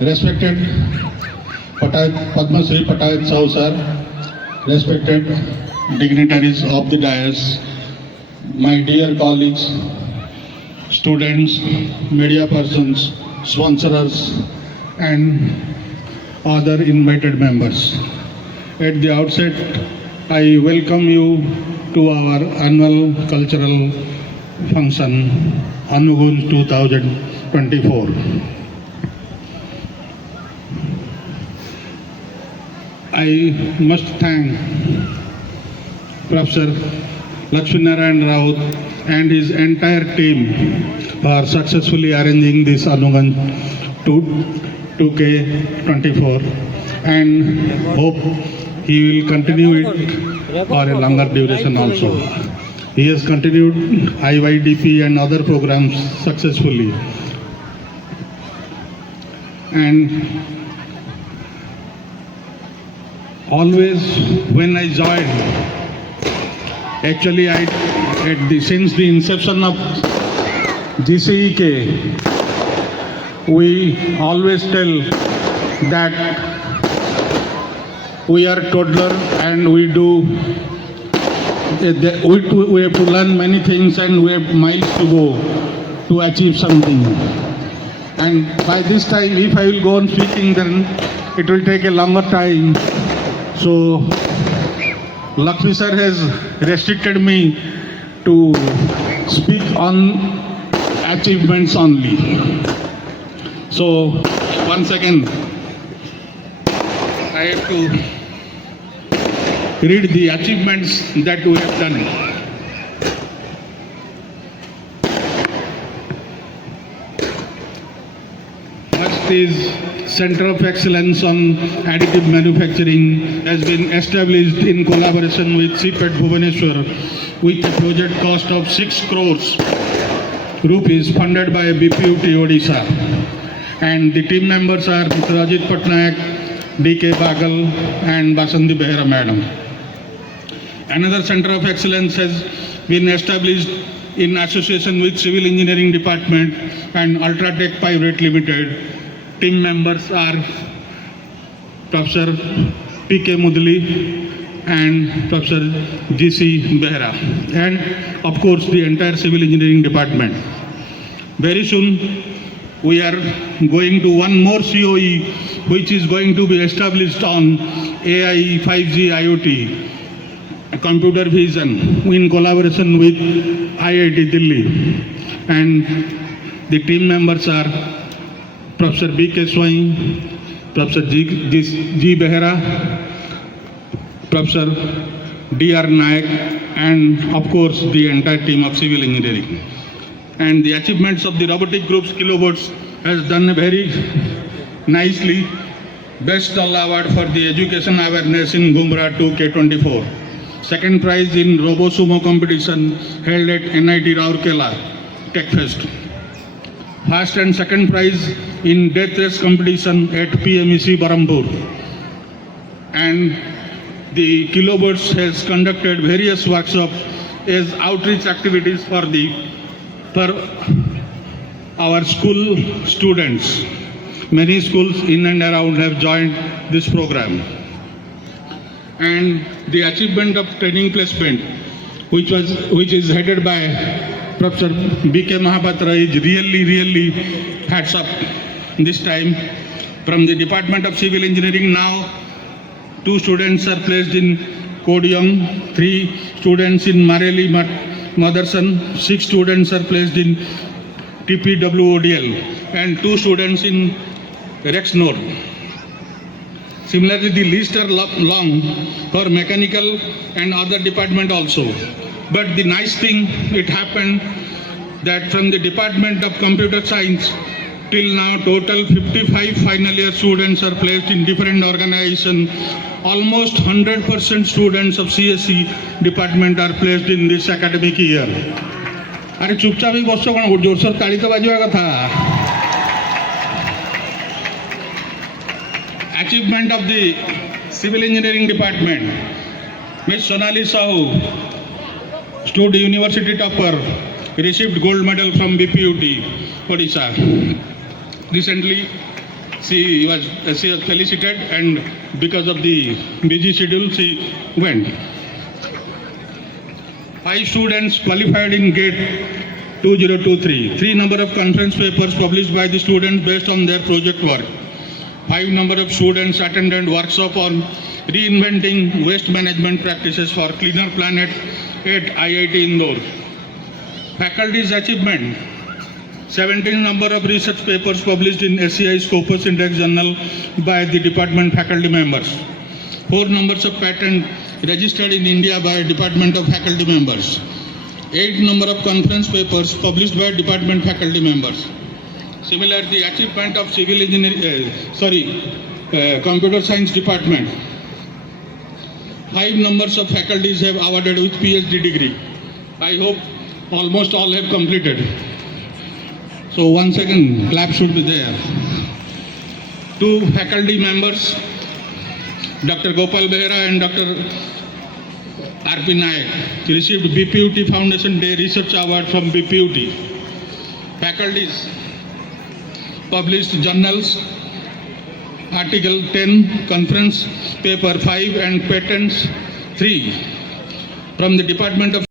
Respected Padma Shri Patayat Sahu sir, respected dignitaries of the dais, my dear colleagues, students, media persons, sponsors, and other invited members. At the outset, I welcome you to our annual cultural function, Anugunj 2024. I must thank Professor Lakshminarayan Raut and his entire team for successfully arranging this Anugunj 2K24 and hope he will continue it for a longer duration also. He has continued IYDP and other programs successfully. And always when I joined, actually since the inception of GCEK, we always tell that we are toddler and we have to learn many things and we have miles to go to achieve something. And by this time, if I will go on speaking, then it will take a longer time. So Lakshmi sir has restricted me to speak on achievements only. So once again, I have to read the achievements that we have done. First is Center of Excellence on Additive Manufacturing has been established in collaboration with CPET Bhubaneswar with a project cost of 6 crores rupees funded by BPUT Odisha. And the team members are Mr. Ajit Patnaik, DK Bagal and Basanti Behera Madam. Another Center of Excellence has been established in association with Civil Engineering Department and Ultratech Private Limited. Team members are Professor P.K. Mudli and Professor G.C. Behera and of course the entire Civil Engineering Department. Very soon we are going to one more COE which is going to be established on AI, 5G, IoT, computer vision in collaboration with IIT Delhi. And the team members are Professor B.K. Swain, Professor G. Behera, Professor D.R. Nayak, and of course the entire team of Civil Engineering. And the achievements of the robotic groups Kilobots has done very nicely. Best All Award for the education awareness in Gumra 2K24. Second prize in RoboSumo competition held at NIT Rourkela Tech Fest. First and second prize in death race competition at PMEC Barampur. And the Kilobots has conducted various workshops as outreach activities for our school students. Many schools in and around have joined this program. And the achievement of training placement, which is headed by Professor B.K. Mahapatra, is really hats up this time. From the Department of Civil Engineering now, 2 students are placed in Kodiyong, 3 students in Mareli Motherson, 6 students are placed in TPWODL and 2 students in Rexnord. Similarly, the lists are long for mechanical and other department also. But the nice thing, it happened that from the Department of Computer Science till now, total 55 final year students are placed in different organizations. Almost 100% students of CSE department are placed in this academic year. अरे चुपचाप ही बसो कौन जोरसोर ताली तो बाजवा कथा. Achievement of the Civil Engineering Department, Ms. Sonali Sahu, stood university topper, received gold medal from BPUT Odisha. Recently, She was felicitated, and because of the busy schedule, she went. 5 students qualified in GATE 2023. 3 number of conference papers published by the students based on their project work. 5 number of students attended workshop on reinventing waste management practices for cleaner planet at IIT Indore. Faculty's achievement: 17 number of research papers published in SCI Scopus Index Journal by the department faculty members. 4 numbers of patent registered in India by department of faculty members. 8 number of conference papers published by department faculty members. Similarly, the achievement of civil engineering, computer science department. 5 numbers of faculties have awarded with PhD degree. I hope almost all have completed. So once again, clap should be there. 2 faculty members, Dr. Gopal Behera and Dr. R.P. Nayak, received BPUT Foundation Day Research Award from BPUT. Faculties published journals, Article 10, Conference Paper 5 and Patents 3 from the Department of